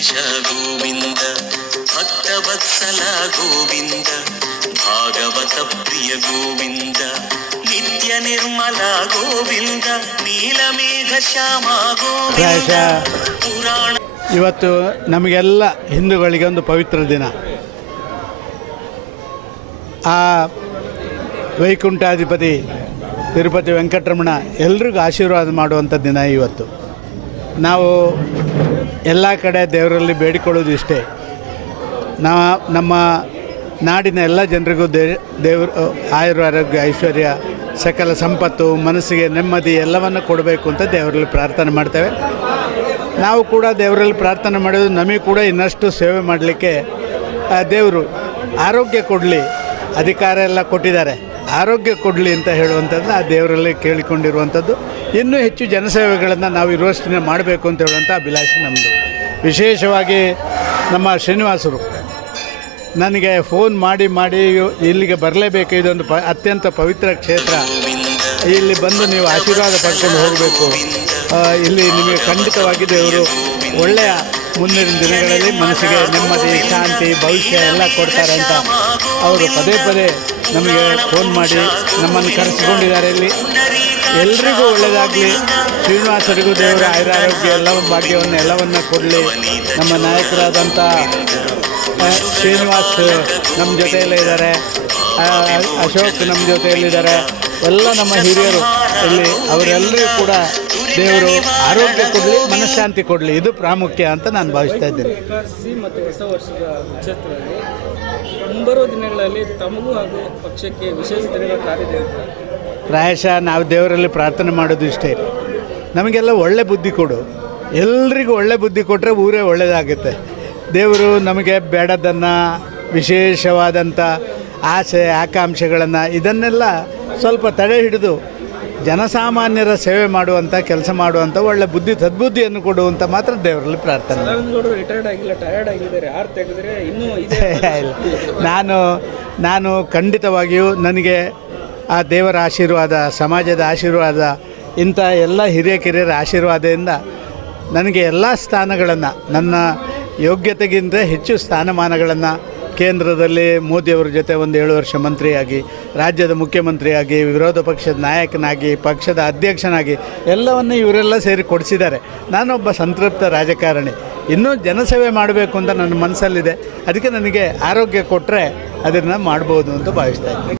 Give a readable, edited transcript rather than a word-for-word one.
ಗಣೇಶ ಗೋವಿಂದ, ಭಕ್ತವತ್ಸಲ ಗೋವಿಂದ, ಭಾಗವತ ಪ್ರಿಯ ಗೋವಿಂದ, ನಿತ್ಯ ನಿರ್ಮಲ ಗೋವಿಂದ, ನೀಲಮೇಘ ಶ್ಯಾಮ ಗೋವಿಂದ. ಪುರಾಣ ಇವತ್ತು ನಮಗೆಲ್ಲ ಹಿಂದೂಗಳಿಗೆ ಒಂದು ಪವಿತ್ರ ದಿನ. ಆ ವೈಕುಂಠಾಧಿಪತಿ ತಿರುಪತಿ ವೆಂಕಟರಮಣ ಎಲ್ರಿಗೂ ಆಶೀರ್ವಾದ ಮಾಡುವಂಥ ದಿನ ಇವತ್ತು. ನಾವು ಎಲ್ಲ ಕಡೆ ದೇವರಲ್ಲಿ ಬೇಡಿಕೊಳ್ಳೋದು ಇಷ್ಟೇ, ನಮ್ಮ ನಾಡಿನ ಎಲ್ಲ ಜನರಿಗೂ ದೇವರು ಆಯುರಾರೋಗ್ಯ ಐಶ್ವರ್ಯ ಸಕಲ ಸಂಪತ್ತು ಮನಸ್ಸಿಗೆ ನೆಮ್ಮದಿ ಎಲ್ಲವನ್ನು ಕೊಡಬೇಕು ಅಂತ ದೇವರಲ್ಲಿ ಪ್ರಾರ್ಥನೆ ಮಾಡ್ತೇವೆ. ನಾವು ಕೂಡ ದೇವರಲ್ಲಿ ಪ್ರಾರ್ಥನೆ ಮಾಡೋದು ನಮಗೆ ಕೂಡ ಇನ್ನಷ್ಟು ಸೇವೆ ಮಾಡಲಿಕ್ಕೆ ದೇವರು ಆರೋಗ್ಯ ಕೊಡಲಿ, ಅಧಿಕಾರ ಎಲ್ಲ ಕೊಟ್ಟಿದ್ದಾರೆ, ಆರೋಗ್ಯ ಕೊಡಲಿ ಅಂತ ಹೇಳುವಂಥದ್ದು ಆ ದೇವರಲ್ಲಿ ಕೇಳಿಕೊಂಡಿರುವಂಥದ್ದು. ಇನ್ನೂ ಹೆಚ್ಚು ಜನಸೇವೆಗಳನ್ನು ನಾವು ಇರುವಷ್ಟಿನ ಮಾಡಬೇಕು ಅಂತ ಹೇಳುವಂಥ ಅಭಿಲಾಷೆ ನಮ್ಮದು. ವಿಶೇಷವಾಗಿ ನಮ್ಮ ಶ್ರೀನಿವಾಸರು ನನಗೆ ಫೋನ್ ಮಾಡಿ ಇಲ್ಲಿಗೆ ಬರಲೇಬೇಕು, ಇದೊಂದು ಅತ್ಯಂತ ಪವಿತ್ರ ಕ್ಷೇತ್ರ, ಇಲ್ಲಿ ಬಂದು ನೀವು ಆಶೀರ್ವಾದ ಪಡ್ಕೊಂಡು ಹೋಗಬೇಕು, ಇಲ್ಲಿ ನಿಮಗೆ ಖಂಡಿತವಾಗಿ ದೇವರು ಒಳ್ಳೆಯ ಮುಂದಿನ ದಿನಗಳಲ್ಲಿ ಮನಸ್ಸಿಗೆ ನೆಮ್ಮದಿ ಶಾಂತಿ ಭವಿಷ್ಯ ಎಲ್ಲ ಕೊಡ್ತಾರೆ ಅಂತ ಅವರು ಪದೇ ಪದೇ ನಮಗೆ ಫೋನ್ ಮಾಡಿ ನಮ್ಮನ್ನು ಕರೆಸಿಕೊಂಡಿದ್ದಾರೆ. ಇಲ್ಲಿ ಎಲ್ರಿಗೂ ಒಳ್ಳೆಯದಾಗಲಿ, ಶ್ರೀನಿವಾಸರಿಗೂ ದೇವರ ಆಯುರಾರೋಗ್ಯ ಭಾಗ್ಯವನ್ನು ಎಲ್ಲವನ್ನು ಕೊಡಲಿ. ನಮ್ಮ ನಾಯಕರಾದಂಥ ಶ್ರೀನಿವಾಸ್ ನಮ್ಮ ಜೊತೆಯಲ್ಲೇ ಇದ್ದಾರೆ, ಅಶೋಕ್ ನಮ್ಮ ಜೊತೆಯಲ್ಲಿದ್ದಾರೆ, ಎಲ್ಲ ನಮ್ಮ ಹಿರಿಯರು ಇಲ್ಲಿ, ಅವರೆಲ್ಲರಿಗೂ ಕೂಡ ದೇವರು ಆರೋಗ್ಯ ಕೊಡಲಿ, ಮನಃಶಾಂತಿ ಕೊಡಲಿ, ಇದು ಪ್ರಾಮುಖ್ಯ ಅಂತ ನಾನು ಭಾವಿಸ್ತಾ ಇದ್ದೀನಿ. ಮತ್ತು ಹೊಸ ವರ್ಷದ ನಕ್ಷತ್ರದಲ್ಲಿ ಮುಂಬರುವ ದಿನಗಳಲ್ಲಿ ತಮಗೂ ಹಾಗೂ ಪಕ್ಷಕ್ಕೆ ವಿಶೇಷ ದಿನಗಳ ಕಾರ್ಯದೆ. ಪ್ರಾಯಶಃ ನಾವು ದೇವರಲ್ಲಿ ಪ್ರಾರ್ಥನೆ ಮಾಡೋದು ಇಷ್ಟೇ, ನಮಗೆಲ್ಲ ಒಳ್ಳೆ ಬುದ್ಧಿ ಕೊಡು, ಎಲ್ರಿಗೂ ಒಳ್ಳೆ ಬುದ್ಧಿ ಕೊಟ್ಟರೆ ಊರೇ ಒಳ್ಳೆಯದಾಗುತ್ತೆ. ದೇವರು ನಮಗೆ ಬೇಡದನ್ನು, ವಿಶೇಷವಾದಂಥ ಆಸೆ ಆಕಾಂಕ್ಷೆಗಳನ್ನು ಇದನ್ನೆಲ್ಲ ಸ್ವಲ್ಪ ತಡೆ ಹಿಡಿದು ಜನಸಾಮಾನ್ಯರ ಸೇವೆ ಮಾಡುವಂಥ ಕೆಲಸ ಮಾಡುವಂಥ ಒಳ್ಳೆ ಬುದ್ಧಿ ಸದ್ಬುದ್ಧಿಯನ್ನು ಕೊಡುವಂಥ ಮಾತ್ರ ದೇವರಲ್ಲಿ ಪ್ರಾರ್ಥನೆ. ರಿಟೈರ್ಡ್ ಆಗಿಲ್ಲ, ಟಯರ್ಡ್ ಆಗಿದ್ದಾರೆ, ಯಾರು ತೆಗೆದ್ರೆ ಇನ್ನೂ ಇಲ್ಲ. ನಾನು ಖಂಡಿತವಾಗಿಯೂ ನನಗೆ ಆ ದೇವರ ಆಶೀರ್ವಾದ, ಸಮಾಜದ ಆಶೀರ್ವಾದ, ಇಂಥ ಎಲ್ಲ ಹಿರಿಯ ಕಿರಿಯರ ಆಶೀರ್ವಾದದಿಂದ ನನಗೆ ಎಲ್ಲ ಸ್ಥಾನಗಳನ್ನು, ನನ್ನ ಯೋಗ್ಯತೆಗಿಂತ ಹೆಚ್ಚು ಸ್ಥಾನಮಾನಗಳನ್ನು ಕೇಂದ್ರದಲ್ಲಿ ಮೋದಿಯವರ ಜೊತೆ ಒಂದು 7 ವರ್ಷ ಮಂತ್ರಿಯಾಗಿ, ರಾಜ್ಯದ ಮುಖ್ಯಮಂತ್ರಿಯಾಗಿ, ವಿರೋಧ ಪಕ್ಷದ ನಾಯಕನಾಗಿ, ಪಕ್ಷದ ಅಧ್ಯಕ್ಷನಾಗಿ ಎಲ್ಲವನ್ನೂ ಇವರೆಲ್ಲ ಸೇರಿ ಕೊಡಿಸಿದ್ದಾರೆ. ನಾನೊಬ್ಬ ಸಂತೃಪ್ತ ರಾಜಕಾರಣಿ, ಇನ್ನೂ ಜನಸೇವೆ ಮಾಡಬೇಕು ಅಂತ ನನ್ನ ಮನಸ್ಸಲ್ಲಿದೆ. ಅದಕ್ಕೆ ನನಗೆ ಆರೋಗ್ಯ ಕೊಟ್ಟರೆ ಅದನ್ನು ಮಾಡ್ಬೋದು ಅಂತ ಭಾವಿಸ್ತಾ ಇದ್ದೀನಿ.